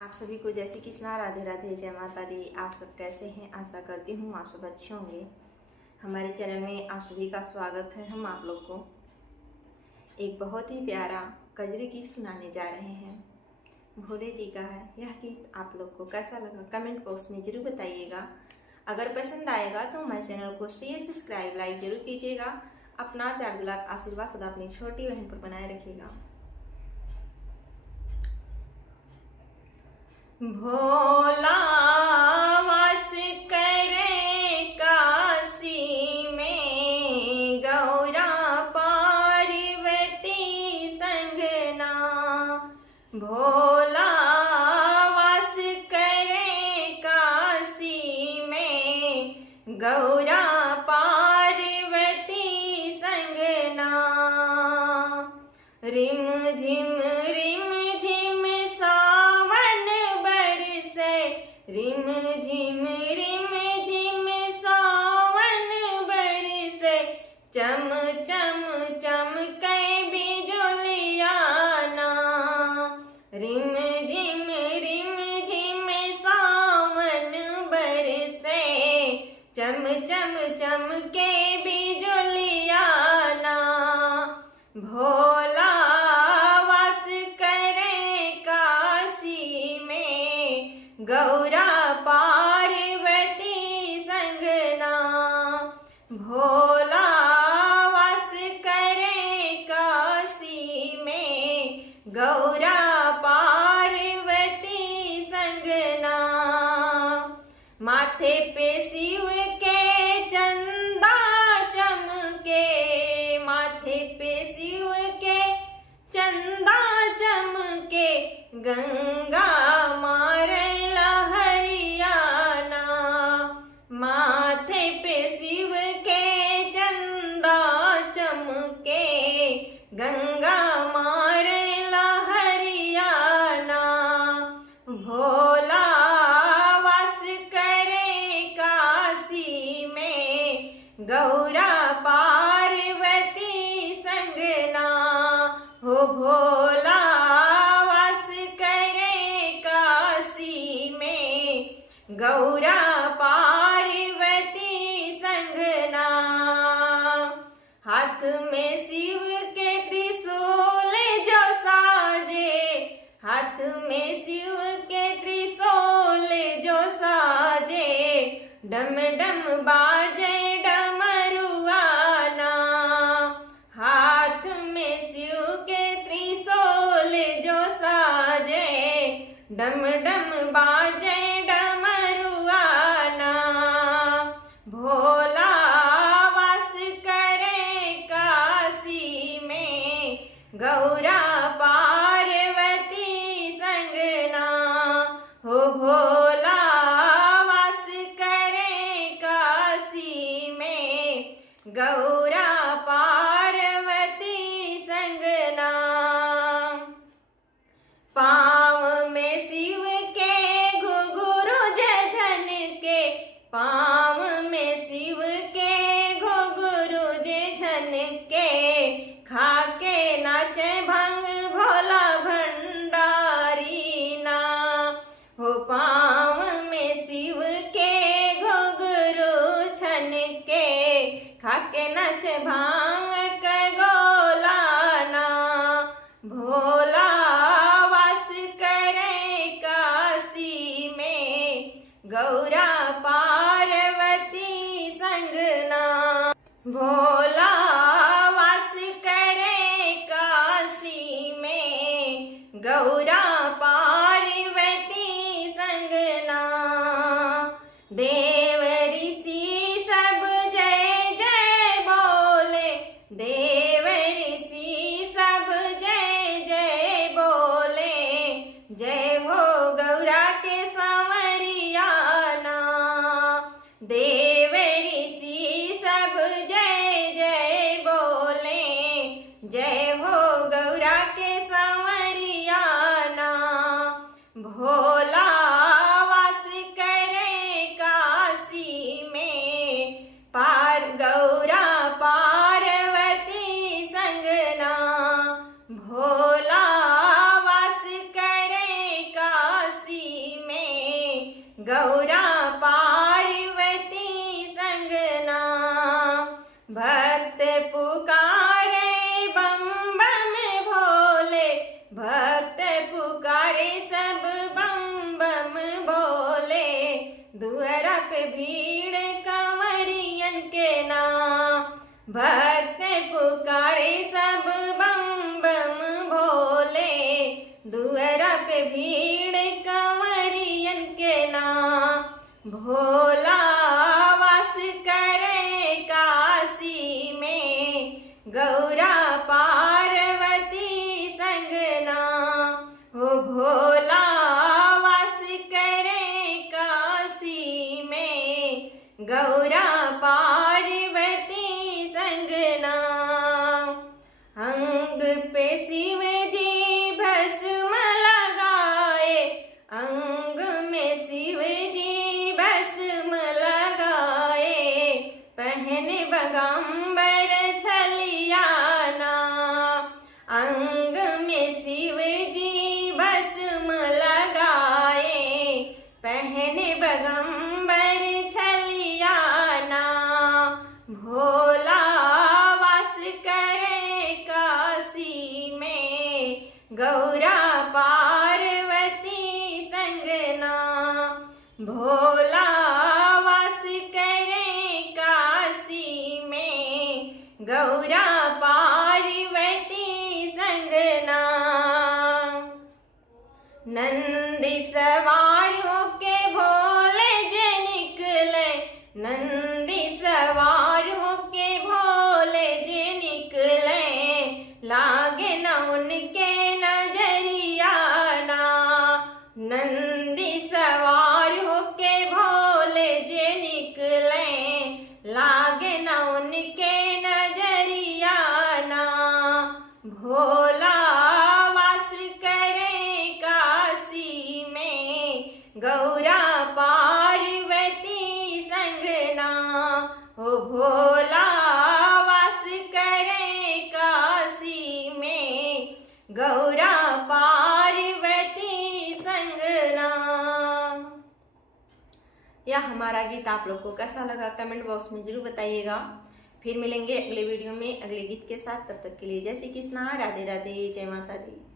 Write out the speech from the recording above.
आप सभी को जय श्री कृष्णा, राधे राधे, जय माता दी। आप सब कैसे हैं? आशा करती हूँ आप सब अच्छे होंगे। हमारे चैनल में आप सभी का स्वागत है। हम आप लोग को एक बहुत ही प्यारा कजरी गीत सुनाने जा रहे हैं। भोले जी का है यह गीत। आप लोग को कैसा लगा कमेंट बॉक्स में जरूर बताइएगा। अगर पसंद आएगा तो हमारे चैनल को शेयर, सब्सक्राइब, लाइक जरूर कीजिएगा। अपना प्यार दुलार आशीर्वाद सदा अपनी छोटी बहन पर बनाए रखिएगा। भोला वास करे काशी में, गौरा पार्वती संगना। भोला वास करे काशी में, गौरा पार्वती संगना। रिम झिम रिम झिम सावन बरसे, चम चम चमके बिजुलियाना। रिम झिम सावन बरसे, चम चम चमके बिजुलियाना। भोला वास करे काशी में, गौरा पार्वती संगना। भोला वास करे काशी में, गौरा पार्वती संगना। माथे पे शिव के चंदा चमके, माथे पे शिव के चंदा चमके, गंगा मारे माथे पे शिव के चंदा चमके, गंगा मारे लहरियाना। भोला वास करे काशी में, गौरा पार्वती संगना। हो भोला वास करे काशी में, गौरा पार्वती संगना। हाथ में शिव के त्रिशूल जो साजे, हाथ में शिव के त्रिशूल जो साजे, डम डम बाजे डमरुआना। हाथ में शिव के त्रिशूल जो साजे, डम डम बाजे डमरुआना। भोला वास करे काशी में, गौरा पार्वती संगना। हो भोला वास करे काशी में, गौरा पार्वती संगना। पाँव में शिव के घुंघरू झनके, पाँव में शिव के घुंघरू झनके, खाके नाचे भंग भोला भंडारी ना। हो पाँव में शिव के घुंघरू छनके, खाके नाचे भांग के गोलाना। भोला वास करे काशी में, गौरा पार्वती संगना। भोला वास करे काशी में, गौरा पार्वती संगना। देव ऋषि सब जय जय बोले, देव ऋषि सब जय जय बोले, जय हो गौरा के संवरियाना। देव ऋषि सब जय गौरा पार्वती संगना। भक्त पुकारे बम बम भोले, भक्त पुकारे सब बम बम भोले। दुअरा पे भीड़ कंवरियन के नाम, भक्त पुकारे सब बम बम भोले। दुअरा पे भीड़ कंवरियन के नाम। भोला वास करे काशी में, गौरा पार्वती संगना। हो भोला वास करे काशी में, गौरा पार्वती संगना। अंग पे शिव जी भस्म लगाए, अंग में शिव जी भस्म लगाए। पहने बगंबर छलियाना, अंग में शिव जी भस्म लगाए। पहने बगंबर छलियाना। भोला वास करे काशी में, गौरा पार्वती संगना। भोला वास करे काशी में, गौरा पार्वती संगना। नंदी सवार होके भोले जे निकले, नंदी सवार होके भोले जे निकले। लागे न उनके नजरिया ना, नंदी सवार होके भोले जे निकले। लागे न उनके नजरिया ना। भोला वास करे काशी में, गौरा पार्वती संगना। हो भोला वास करे काशी में, गौरा पार्वती संगना। यह हमारा गीत आप लोग को कैसा लगा कमेंट बॉक्स में जरूर बताइएगा। फिर मिलेंगे अगले वीडियो में अगले गीत के साथ। तब तक के लिए जय श्री कृष्णा, राधे राधे, जय माता दी।